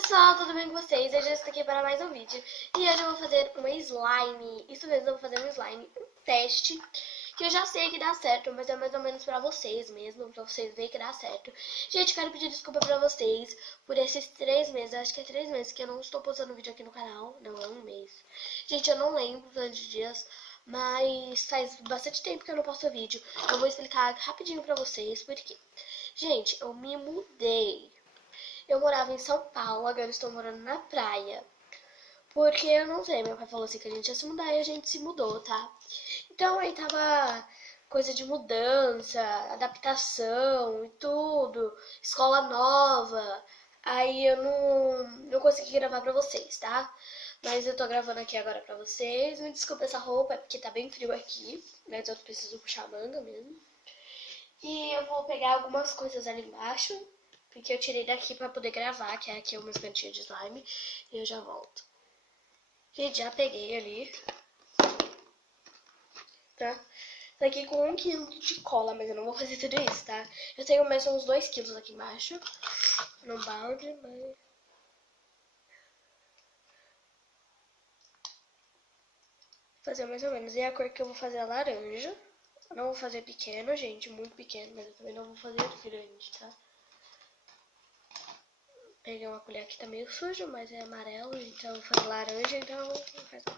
pessoal, tudo bem com vocês? Eu já estou aqui para mais um vídeo. E hoje eu vou fazer uma slime. Isso mesmo, eu vou fazer um slime, um teste. Que eu já sei que dá certo, mas é mais ou menos pra vocês mesmo, pra vocês verem que dá certo. Gente, quero pedir desculpa pra vocês por esses 3 meses, acho que é 3 meses que eu não estou postando vídeo aqui no canal. Não, é um mês. Gente, eu não lembro quantos dias, mas faz bastante tempo que eu não posto vídeo. Eu vou explicar rapidinho pra vocês por quê. Gente, eu me mudei. Eu morava em São Paulo, agora eu estou morando na praia. Porque eu não sei, meu pai falou assim que a gente ia se mudar e a gente se mudou, tá? Então aí tava coisa de mudança, adaptação e tudo, escola nova. Aí eu não consegui gravar pra vocês, tá? Mas eu tô gravando aqui agora pra vocês. Me desculpa essa roupa, é porque tá bem frio aqui, né? Então eu preciso puxar a manga mesmo. E eu vou pegar algumas coisas ali embaixo, porque eu tirei daqui pra poder gravar, que é aqui o meu cantinho de slime. E eu já volto. Gente, já peguei ali, tá? Tá aqui com 1 quilo de cola, mas eu não vou fazer tudo isso, tá? Eu tenho mais uns 2 quilos aqui embaixo, no balde, mas... Vou fazer mais ou menos. E a cor que eu vou fazer é laranja. Eu não vou fazer pequeno, gente, muito pequeno, mas eu também não vou fazer grande, tá? Peguei uma colher que tá meio suja, mas é amarelo, então eu vou fazer laranja, então não faz mal.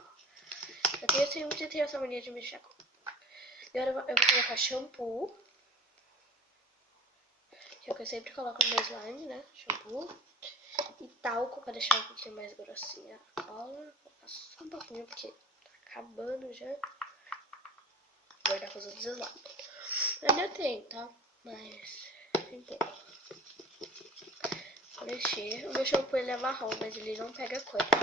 Eu tenho essa mania de mexer com. E agora eu vou colocar shampoo, que é o que eu sempre coloco no meu slime, né? Shampoo. E talco pra deixar um pouquinho mais grossinha a cola. Vou passar só um pouquinho, porque tá acabando já. Vou guardar com os outros slime. Ainda tem, tá? Mas tem pouco. Vou mexer. O meu shampoo ele é marrom, mas ele não pega cor, tá?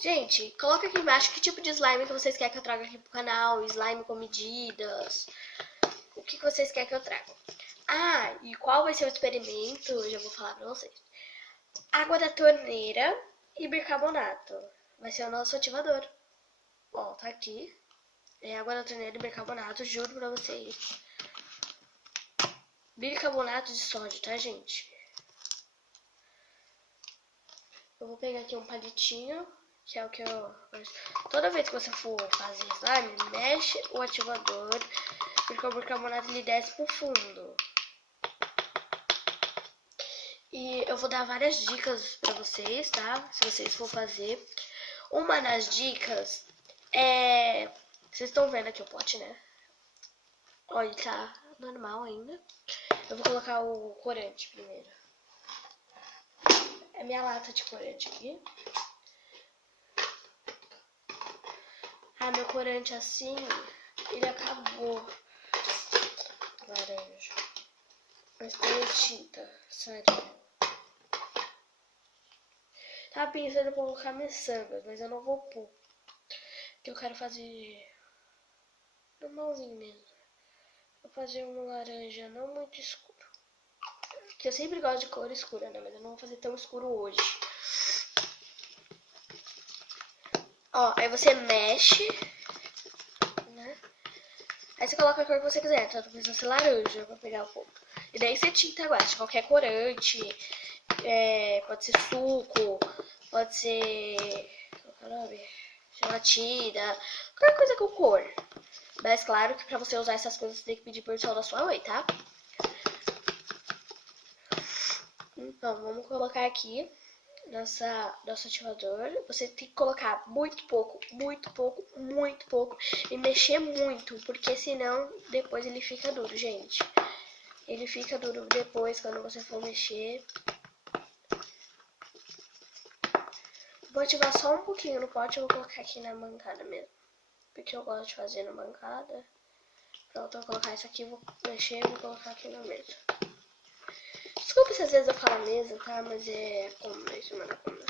Gente, coloca aqui embaixo que tipo de slime que vocês querem que eu traga aqui pro canal. Slime com medidas. O que vocês querem que eu traga. Ah, e qual vai ser o experimento? Eu já vou falar pra vocês. Água da torneira e bicarbonato. Vai ser o nosso ativador. Ó, tá aqui. É água da torneira e bicarbonato, juro pra vocês. Bicarbonato de sódio, tá, gente? Eu vou pegar aqui um palitinho, que é o que eu... Toda vez que você for fazer slime, mexe o ativador, porque o bicarbonato ele desce pro fundo. E eu vou dar várias dicas pra vocês, tá? Se vocês for fazer. Uma das dicas é... Vocês estão vendo aqui o pote, né? Olha, ele tá normal ainda. Eu vou colocar o corante primeiro. É minha lata de corante aqui. Ah, meu corante assim, ele acabou. Laranja. Mas tem tinta, sério. Tava pensando em colocar miçangas, mas eu não vou pôr. Porque eu quero fazer normalzinho mesmo. Vou fazer um laranja não muito escuro. Porque eu sempre gosto de cor escura, né? Mas eu não vou fazer tão escuro hoje. Ó, aí você mexe, né? Aí você coloca a cor que você quiser. Então, precisa ser laranja, eu vou pegar um pouco. E daí você tinta guache, qualquer corante. Pode ser suco, pode ser... Qual é o nome? Gelatina, qualquer coisa com cor. Mas claro que pra você usar essas coisas você tem que pedir permissão da sua mãe, tá? Então, vamos colocar aqui nosso ativador. Você tem que colocar muito pouco, muito pouco, muito pouco. E mexer muito, porque senão depois ele fica duro, gente. Ele fica duro depois quando você for mexer. Vou ativar só um pouquinho no pote, eu vou colocar aqui na bancada mesmo. Porque eu gosto de fazer na bancada. Pronto, eu vou colocar isso aqui, vou mexer e vou colocar aqui na mesa. Desculpa se às vezes eu falo mesa, tá? Mas é cômoda, em cima da cômoda.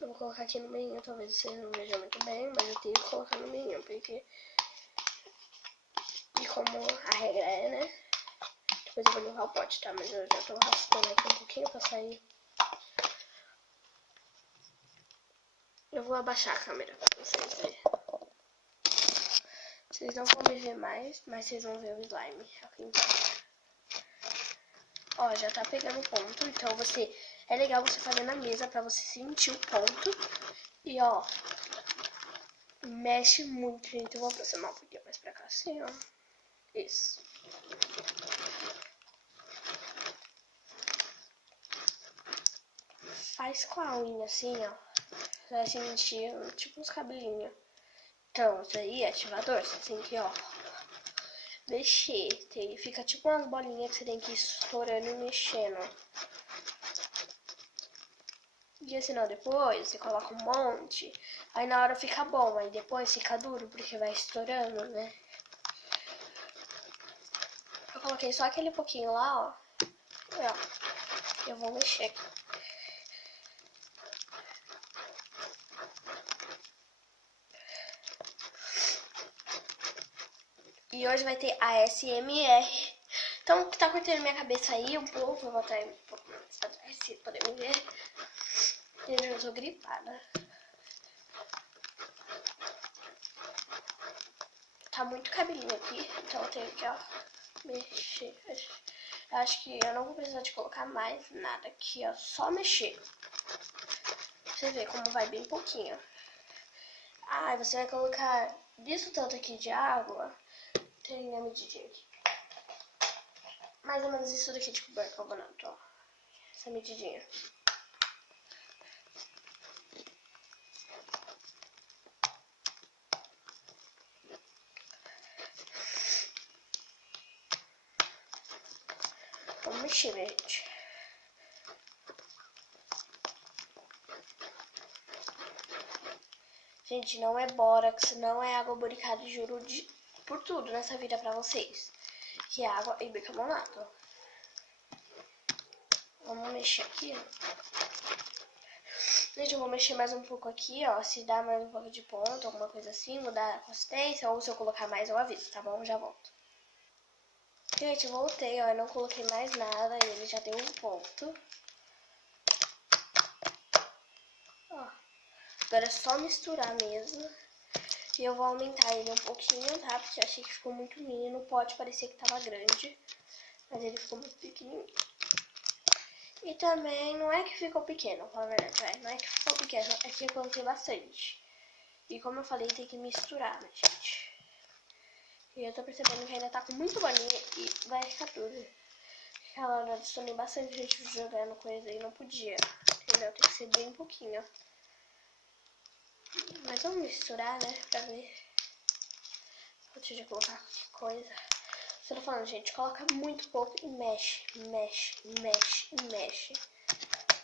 Eu vou colocar aqui no meio, talvez vocês não vejam muito bem, mas eu tenho que colocar no meio, porque... E como a regra é, né? Depois eu vou limpar o pote, tá? Mas eu já tô raspando aqui um pouquinho pra sair. Eu vou abaixar a câmera pra vocês verem. Vocês não vão me ver mais, mas vocês vão ver o slime aqui embaixo. Ó, já tá pegando ponto, então é legal você fazer na mesa pra você sentir o ponto. E ó, mexe muito, gente. Eu vou aproximar um pouquinho mais pra cá, assim, ó. Isso. Faz com a unha, assim, ó. Você vai sentir, tipo, uns cabelinhos. Então, isso aí é ativador. Você tem que, ó, mexer. Fica tipo umas bolinhas que você tem que ir estourando e mexendo. E assim, ó, depois você coloca um monte. Aí na hora fica bom, aí depois fica duro, porque vai estourando, né? Eu coloquei só aquele pouquinho lá, ó. E, ó, eu vou mexer. E hoje vai ter ASMR. Então, o que tá cortando minha cabeça aí um pouco, vou botar um pouco mais atrás, se poder me ver. Gente, eu tô gripada. Tá muito cabelinho aqui, então eu tenho que, ó, mexer. Eu acho que eu não vou precisar de colocar mais nada aqui, ó, só mexer. Pra você ver como vai bem pouquinho. Ah, e você vai colocar disso tanto aqui de água. Tem a medidinha aqui. Mais ou menos isso daqui de bicarbonato, ó. Essa medidinha. Vamos mexer, minha gente. Gente, não é bórax, não é água boricada, juro por tudo nessa vida pra vocês. Que é água e bicarbonato. Vamos mexer aqui, Gente, eu vou mexer mais um pouco aqui, ó. Se dá mais um pouco de ponto, alguma coisa assim, mudar a consistência. Ou se eu colocar mais, eu aviso, tá bom? Já volto. Gente, voltei, ó. Eu não coloquei mais nada. Ele já deu um ponto. Ó. Agora é só misturar mesmo. E eu vou aumentar ele um pouquinho, tá? Porque eu achei que ficou muito mini. No pote parecia que tava grande. Mas ele ficou muito pequenininho. E também não é que ficou pequeno, pra verdade, não é que ficou pequeno, é que eu coloquei bastante. E como eu falei, tem que misturar, né, gente? E eu tô percebendo que ainda tá com muito bolinha e vai ficar tudo. Aquela hora adicionei bastante gente jogando coisa e não podia, entendeu? Tem que ser bem pouquinho. Mas vamos misturar, né, pra ver. Antes de colocar coisa. Você tá falando, gente, coloca muito pouco e mexe, mexe, mexe e mexe.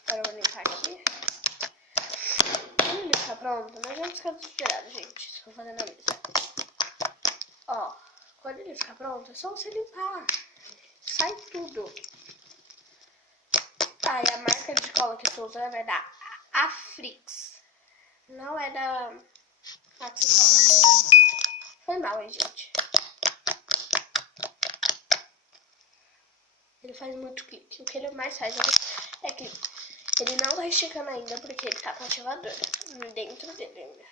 Agora eu vou limpar aqui. Quando ele ficar pronto, não adianta ficar desesperado, gente. Estou fazendo a mesa. Ó, quando ele ficar pronto, é só você limpar. Sai tudo. Ah, e a marca de cola que eu tô usando é da Afrix. Não é da Maxicola. Foi mal, hein, gente. Ele faz muito clique. O que ele mais faz é clique. Ele não tá esticando ainda porque ele tá com o ativador dentro dele ainda.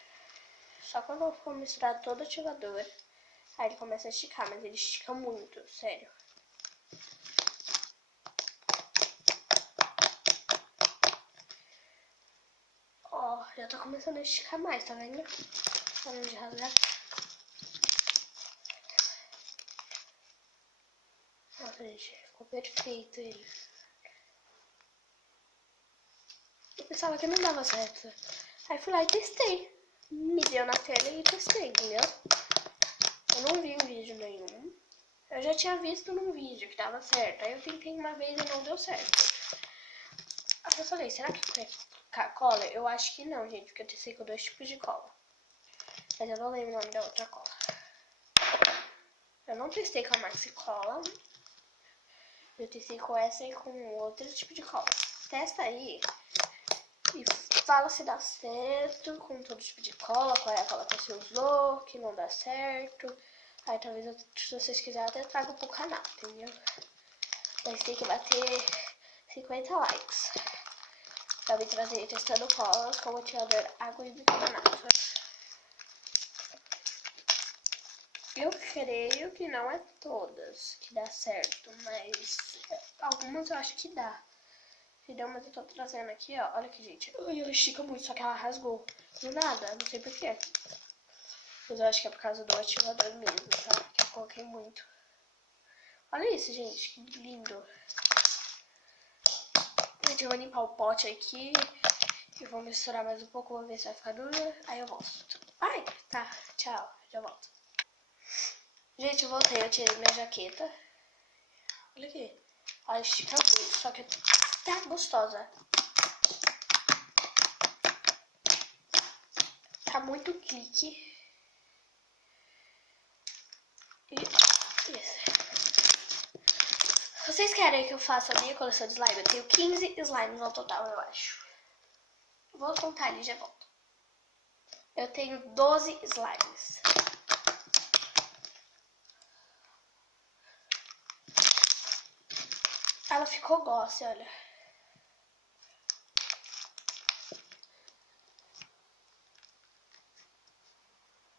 Só quando eu for misturar todo o ativador, aí ele começa a esticar, mas ele estica muito, sério. Ó, já tá começando a esticar mais, tá vendo? Parando de rasgar. Nossa, gente, ficou perfeito ele. Eu pensava que não dava certo. Aí fui lá e testei. Me deu na tela e testei, entendeu? Eu não vi um vídeo nenhum. Eu já tinha visto num vídeo que dava certo. Aí eu tentei uma vez e não deu certo. Aí eu falei, será que foi cola? Eu acho que não, gente, porque eu testei com 2 tipos de cola. Mas eu não lembro o nome da outra cola. Eu não testei com a Maxi Cola. Eu testei com essa e com outro tipo de cola. Testa aí e fala se dá certo com todo tipo de cola, qual é a cola que você usou, que não dá certo. Aí talvez, se vocês quiserem, até trago pro canal, entendeu? Mas tem que bater 50 likes. Pra me trazer testando colas com motivador água e bicarbonato. Eu creio que não é todas que dá certo, mas algumas eu acho que dá. Entendeu? Mas eu tô trazendo aqui, ó. Olha aqui, gente. Ela estica muito, só que ela rasgou. Do nada, não sei porquê. Mas eu acho que é por causa do ativador mesmo, tá? Que eu coloquei muito. Olha isso, gente. Que lindo. Gente, eu vou limpar o pote aqui. E vou misturar mais um pouco, vou ver se vai ficar dura. Aí eu volto. Ai, tá. Tchau. Já volto. Gente, eu voltei. Eu tirei minha jaqueta. Olha aqui. Ela estica muito, só que tá gostosa. Tá muito clique. E isso. Vocês querem que eu faça a minha coleção de slime? Eu tenho 15 slimes no total, eu acho. Vou contar ali e já volto. Eu tenho 12 slimes. Ela ficou glossy, olha.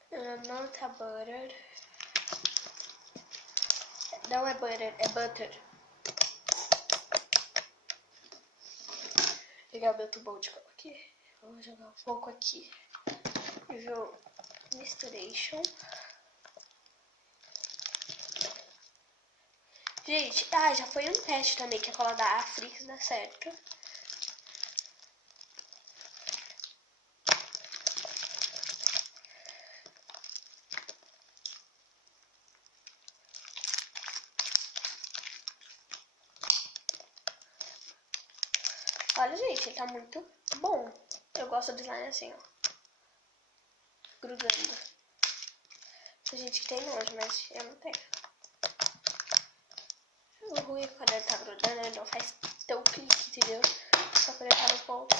Ela não tá butter. Não é butter, é butter. Vou pegar o meu tubão de cola aqui. Vou jogar um pouco aqui. Viu? Misturation. Gente, já foi um teste também que a cola da Afrix dá certo. Olha, gente, ele tá muito bom. Eu gosto do design assim, ó. Grudando. Tem gente que tem nojo, mas eu não tenho. O ruim é que quando ele tá grudando, ele não faz tão clique, entendeu? Só quando ele tá no ponto.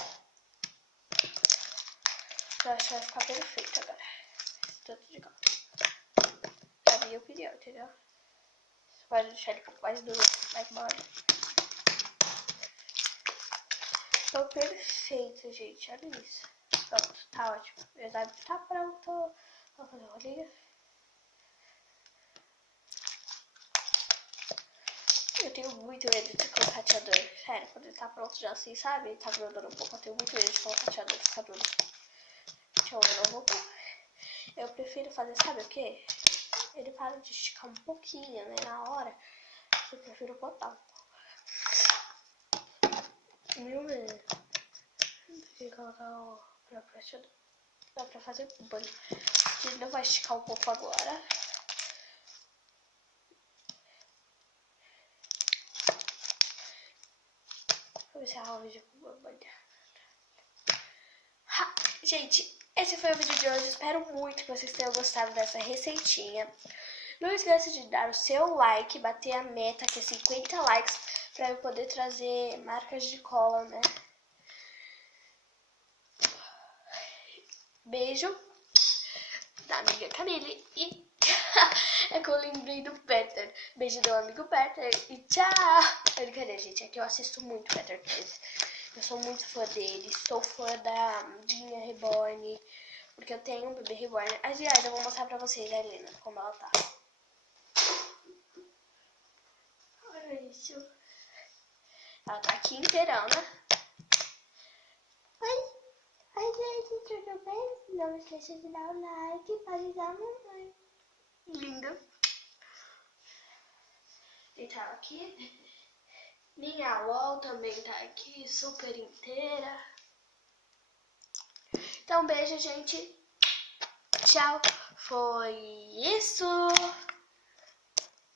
Eu acho que vai ficar perfeito agora. Tanto de cola. É a minha opinião, entendeu? Você pode deixar ele um pouco mais duro, mais mole. Ficou perfeito, gente. Olha isso. Pronto, tá ótimo. O exame tá pronto. Vou fazer uma rolinha. Eu tenho muito medo de colocar rateador. Sério, quando ele tá pronto já assim, sabe? Ele tá grudando um pouco. Eu tenho muito medo de colocar rateador e ficar duro. Deixa eu ver, não vou pôr. Eu prefiro fazer, sabe o quê? Ele para de esticar um pouquinho, né? Na hora. Eu prefiro botar um pouco. Meu Deus. Tem que colocar o próprio rateador. Dá pra fazer banho. Ele não vai esticar um pouco agora. Vou ver se arruma o vídeo com uma banha. Gente, esse foi o vídeo de hoje. Espero muito que vocês tenham gostado dessa receitinha. Não esqueça de dar o seu like, bater a meta, que é 50 likes, pra eu poder trazer marcas de cola, né? Beijo da amiga Camille e é que eu lembrei do Peter. Beijo do amigo Peter e tchau! Brincadeira, gente, é que eu assisto muito Peter 13. Eu sou muito fã dele, sou fã da Dinha Reborn, porque eu tenho um bebê Reborn. Aliás, eu vou mostrar pra vocês a Helena, como ela tá. Olha isso. Ela tá aqui inteirona. Oi, gente, tudo bem? Não esqueça de dar o like para ajudar a mamãe. Linda. E tá aqui. Minha LOL também tá aqui, super inteira. Então, beijo, gente. Tchau. Foi isso.